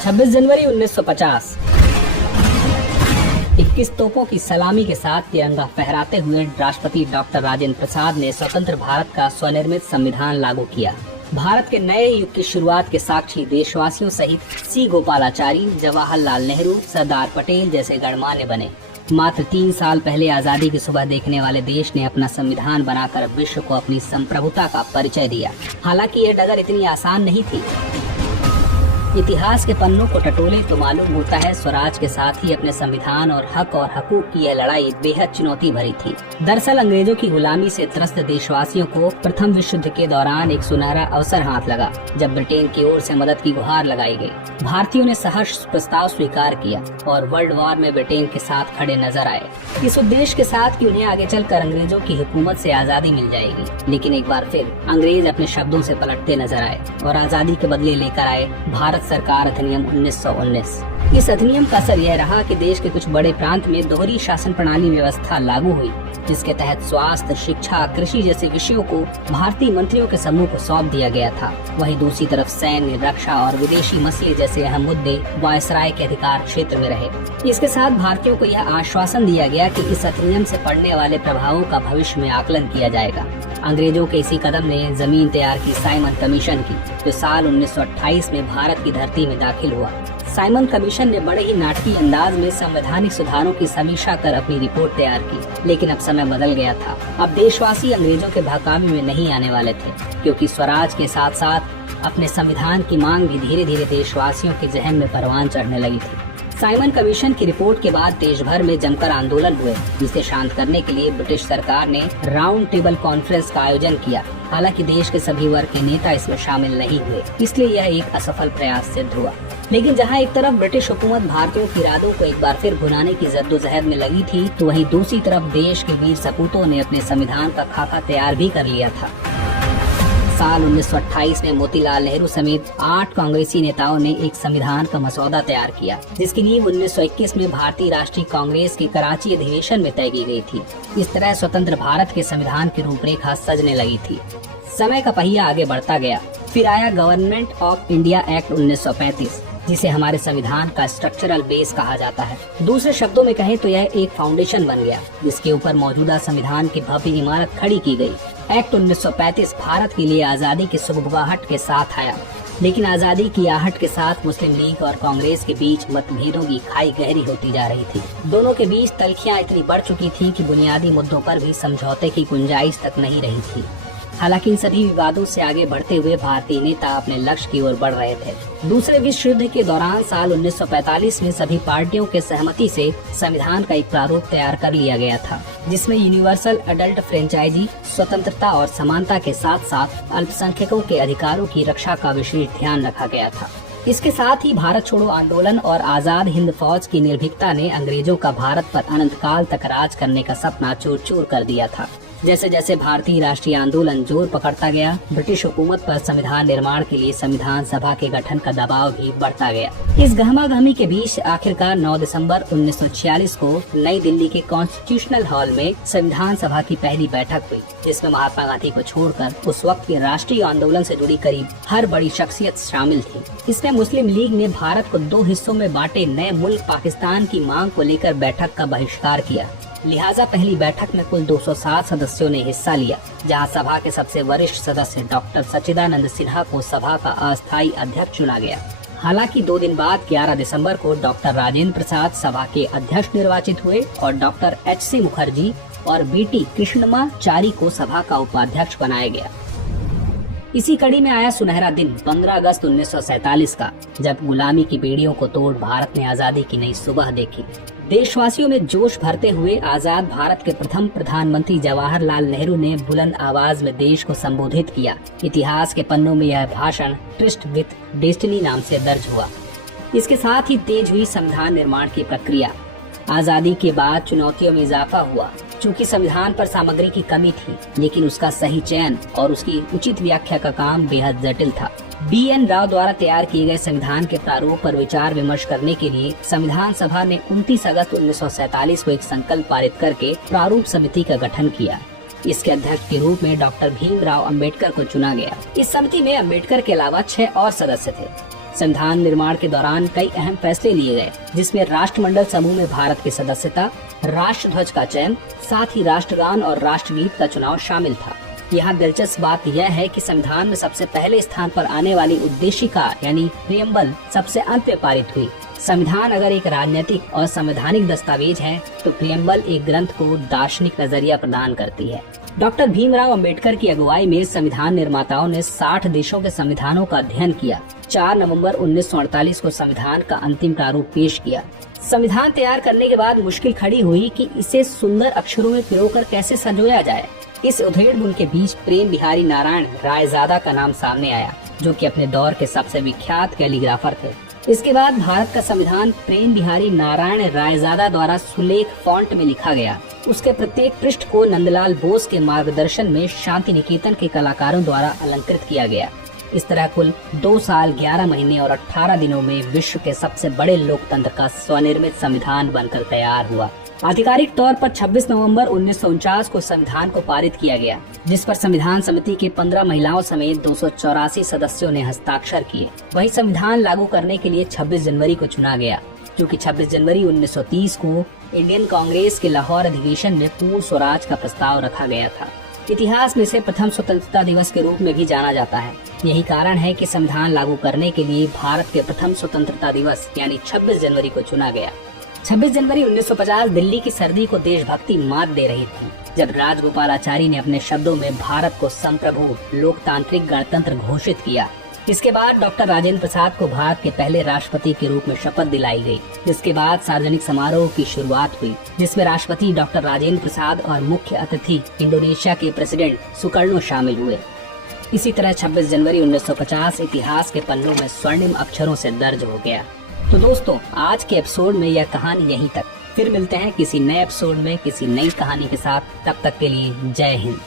26 जनवरी 1950 21 तोपों की सलामी के साथ तिरंगा फहराते हुए राष्ट्रपति डॉक्टर राजेंद्र प्रसाद ने स्वतंत्र भारत का स्वनिर्मित संविधान लागू किया। भारत के नए युग की शुरुआत के साक्षी देशवासियों सहित सी गोपालाचारी, जवाहरलाल नेहरू, सरदार पटेल जैसे गणमान्य बने। मात्र 3 साल पहले आजादी की सुबह देखने वाले देश ने अपना संविधान बनाकर विश्व को अपनी संप्रभुता का परिचय दिया। हालांकि यह डगर इतनी आसान नहीं थी। इतिहास के पन्नों को टटोले तो मालूम होता है स्वराज के साथ ही अपने संविधान और हकूक की यह लड़ाई बेहद चुनौती भरी थी। दरअसल अंग्रेजों की गुलामी से त्रस्त देशवासियों को प्रथम विश्व युद्ध के दौरान एक सुनहरा अवसर हाथ लगा, जब ब्रिटेन की ओर से मदद की गुहार लगाई गई। भारतीयों ने सहर्ष प्रस्ताव स्वीकार किया और वर्ल्ड वॉर में ब्रिटेन के साथ खड़े नजर आए, इस उद्देश्य के साथ कि उन्हें आगे चलकर अंग्रेजों की हुकूमत से आजादी मिल जाएगी। लेकिन एक बार फिर अंग्रेज अपने शब्दों से पलटते नजर आए और आजादी के बदले लेकर आए भारत सरकार अधिनियम 1919। इस अधिनियम का असर यह रहा कि देश के कुछ बड़े प्रांत में दोहरी शासन प्रणाली व्यवस्था लागू हुई, जिसके तहत स्वास्थ्य, शिक्षा, कृषि जैसे विषयों को भारतीय मंत्रियों के समूह को सौंप दिया गया था। वहीं दूसरी तरफ सैन्य, रक्षा और विदेशी मसले जैसे अहम मुद्दे वायसराय के अधिकार क्षेत्र में रहे। इसके साथ भारतीयों को यह आश्वासन दिया गया कि इस अधिनियम से पड़ने वाले प्रभावों का भविष्य में आकलन किया जाएगा। अंग्रेजों के इसी कदम ने जमीन तैयार की साइमन कमीशन की, जो साल 1928 में भारत की धरती में दाखिल हुआ। साइमन कमीशन ने बड़े ही नाटकीय अंदाज में संवैधानिक सुधारों की समीक्षा कर अपनी रिपोर्ट तैयार की। लेकिन अब समय बदल गया था। अब देशवासी अंग्रेजों के बहकावे में नहीं आने वाले थे, क्योंकि स्वराज के साथ साथ अपने संविधान की मांग भी धीरे धीरे देशवासियों के जहन में परवान चढ़ने लगी थी। साइमन कमीशन की रिपोर्ट के बाद देश भर में जमकर आंदोलन हुए, जिसे शांत करने के लिए ब्रिटिश सरकार ने राउंड टेबल कॉन्फ्रेंस का आयोजन किया। हालांकि देश के सभी वर्ग के नेता इसमें शामिल नहीं हुए, इसलिए यह एक असफल प्रयास सिद्ध हुआ। लेकिन जहां एक तरफ ब्रिटिश हुकूमत भारतीयों के इरादों को एक बार फिर भुनाने की जद्दोजहद में लगी थी, तो वहीं दूसरी तरफ देश के वीर सपूतों ने अपने संविधान का खाका तैयार भी कर लिया था। साल 1928 में मोतीलाल नेहरू समेत 8 कांग्रेसी नेताओं ने एक संविधान का मसौदा तैयार किया, जिसकी नींव 1921 में भारतीय राष्ट्रीय कांग्रेस के कराची अधिवेशन में तय की गई थी। इस तरह स्वतंत्र भारत के संविधान की रूपरेखा सजने लगी थी। समय का पहिया आगे बढ़ता गया। फिर आया गवर्नमेंट ऑफ इंडिया एक्ट 1935, जिसे हमारे संविधान का स्ट्रक्चरल बेस कहा जाता है। दूसरे शब्दों में कहें तो यह एक फाउंडेशन बन गया, जिसके ऊपर मौजूदा संविधान की भव्य इमारत खड़ी की गई। एक्ट 1935 भारत के लिए आजादी की सुगबुगाहट के साथ आया, लेकिन आजादी की आहट के साथ मुस्लिम लीग और कांग्रेस के बीच मतभेदों की खाई गहरी होती जा रही थी। दोनों के बीच तल्खियां इतनी बढ़ चुकी थी कि बुनियादी मुद्दों पर भी समझौते की गुंजाइश तक नहीं रही थी। हालांकि इन सभी विवादों से आगे बढ़ते हुए भारतीय नेता अपने लक्ष्य की ओर बढ़ रहे थे। दूसरे विश्व युद्ध के दौरान साल 1945 में सभी पार्टियों के सहमति से संविधान का एक प्रारूप तैयार कर लिया गया था, जिसमें यूनिवर्सल अडल्ट फ्रेंचाइजी, स्वतंत्रता और समानता के साथ साथ अल्पसंख्यकों के अधिकारों की रक्षा का विशेष ध्यान रखा गया था। इसके साथ ही भारत छोड़ो आंदोलन और आजाद हिंद फौज की निर्भीकता ने अंग्रेजों का भारत पर अनंत काल तक राज करने का सपना चूर चूर कर दिया था। जैसे जैसे भारतीय राष्ट्रीय आंदोलन जोर पकड़ता गया, ब्रिटिश हुकूमत पर संविधान निर्माण के लिए संविधान सभा के गठन का दबाव भी बढ़ता गया। इस गहमागहमी के बीच आखिरकार 9 दिसंबर 1946 को नई दिल्ली के कॉन्स्टिट्यूशनल हॉल में संविधान सभा की पहली बैठक हुई, जिसमें महात्मा गांधी को छोड़कर उस वक्त के राष्ट्रीय आंदोलन से जुड़ी करीब हर बड़ी शख्सियत शामिल थी। इसमें मुस्लिम लीग ने भारत को 2 हिस्सों में बांटे नए मुल्क पाकिस्तान की मांग को लेकर बैठक का बहिष्कार किया। लिहाजा पहली बैठक में कुल 207 सदस्यों ने हिस्सा लिया, जहां सभा के सबसे वरिष्ठ सदस्य डॉक्टर सच्चिदानंद सिन्हा को सभा का अस्थायी अध्यक्ष चुना गया। हालांकि 2 दिन बाद 11 दिसंबर को डॉक्टर राजेंद्र प्रसाद सभा के अध्यक्ष निर्वाचित हुए और डॉक्टर HC मुखर्जी और BT कृष्णमाचारी को सभा का उपाध्यक्ष बनाया गया। इसी कड़ी में आया सुनहरा दिन 15 अगस्त 1947 का, जब गुलामी की बेड़ियों को तोड़ भारत ने आजादी की नई सुबह देखी। देशवासियों में जोश भरते हुए आजाद भारत के प्रथम प्रधानमंत्री जवाहरलाल नेहरू ने बुलंद आवाज में देश को संबोधित किया। इतिहास के पन्नों में यह भाषण ट्रिस्ट विद डेस्टिनी नाम से दर्ज हुआ। इसके साथ ही तेज हुई संविधान निर्माण की प्रक्रिया। आजादी के बाद चुनौतियों में इजाफा हुआ। चूँकि संविधान पर सामग्री की कमी थी, लेकिन उसका सही चयन और उसकी उचित व्याख्या का काम बेहद जटिल था। BN राव द्वारा तैयार किए गए संविधान के प्रारूप पर विचार विमर्श करने के लिए संविधान सभा ने 29 अगस्त 1947 को एक संकल्प पारित करके प्रारूप समिति का गठन किया। इसके अध्यक्ष के रूप में डॉक्टर भीमराव अंबेडकर को चुना गया। इस समिति में अंबेडकर के अलावा 6 और सदस्य थे। संविधान निर्माण के दौरान कई अहम फैसले लिए गए, जिसमें राष्ट्रमंडल समूह में भारत की सदस्यता, राष्ट्रध्वज का चयन, साथ ही राष्ट्रगान और राष्ट्रगीत का चुनाव शामिल था। यहाँ दिलचस्प बात यह है कि संविधान में सबसे पहले स्थान पर आने वाली उद्देशिका यानी प्रियम्बल सबसे अंत में पारित हुई। संविधान अगर एक राजनीतिक और संवैधानिक दस्तावेज है, तो प्रियम्बल एक ग्रंथ को दार्शनिक नजरिया प्रदान करती है। डॉक्टर भीमराव अंबेडकर की अगुवाई में संविधान निर्माताओं ने 60 देशों के संविधानों का अध्ययन किया। 4 नवंबर 1948 को संविधान का अंतिम प्रारूप पेश किया। संविधान तैयार करने के बाद मुश्किल खड़ी हुई कि इसे सुंदर अक्षरों में पिरोकर कैसे संजोया जाए। इस उधेड़-बुन के बीच प्रेम बिहारी नारायण रायजादा का नाम सामने आया, जो कि अपने दौर के सबसे विख्यात कैलीग्राफर थे। इसके बाद भारत का संविधान प्रेम बिहारी नारायण रायजादा द्वारा सुलेख फॉन्ट में लिखा गया। उसके प्रत्येक पृष्ठ को नंदलाल बोस के मार्गदर्शन में शांति निकेतन के कलाकारों द्वारा अलंकृत किया गया। इस तरह कुल 2 साल 11 महीने और 18 दिनों में विश्व के सबसे बड़े लोकतंत्र का स्वनिर्मित संविधान बनकर तैयार हुआ। आधिकारिक तौर पर 26 नवंबर 1949 को संविधान को पारित किया गया, जिस पर संविधान समिति के 15 महिलाओं समेत 284 सदस्यों ने हस्ताक्षर किए। वहीं संविधान लागू करने के लिए 26 जनवरी को चुना गया, जो कि 26 जनवरी 1930 को इंडियन कांग्रेस के लाहौर अधिवेशन में पूर्ण स्वराज का प्रस्ताव रखा गया था। इतिहास में इसे प्रथम स्वतंत्रता दिवस के रूप में भी जाना जाता है। यही कारण है कि संविधान लागू करने के लिए भारत के प्रथम स्वतंत्रता दिवस यानी 26 जनवरी को चुना गया। 26 जनवरी 1950 दिल्ली की सर्दी को देशभक्ति मात दे रही थी, जब राजगोपालाचारी ने अपने शब्दों में भारत को संप्रभु लोकतांत्रिक गणतंत्र घोषित किया। इसके बाद डॉक्टर राजेंद्र प्रसाद को भारत के पहले राष्ट्रपति के रूप में शपथ दिलाई गई, जिसके बाद सार्वजनिक समारोह की शुरुआत हुई, जिसमें राष्ट्रपति डॉक्टर राजेंद्र प्रसाद और मुख्य अतिथि इंडोनेशिया के प्रेसिडेंट सुकर्णो शामिल हुए। इसी तरह 26 जनवरी 1950 इतिहास के पन्नों में स्वर्णिम अक्षरों से दर्ज हो गया। तो दोस्तों, आज के एपिसोड में यह कहानी यहीं तक। फिर मिलते हैं किसी नए एपिसोड में किसी नई कहानी के साथ। तब तक के लिए जय हिंद।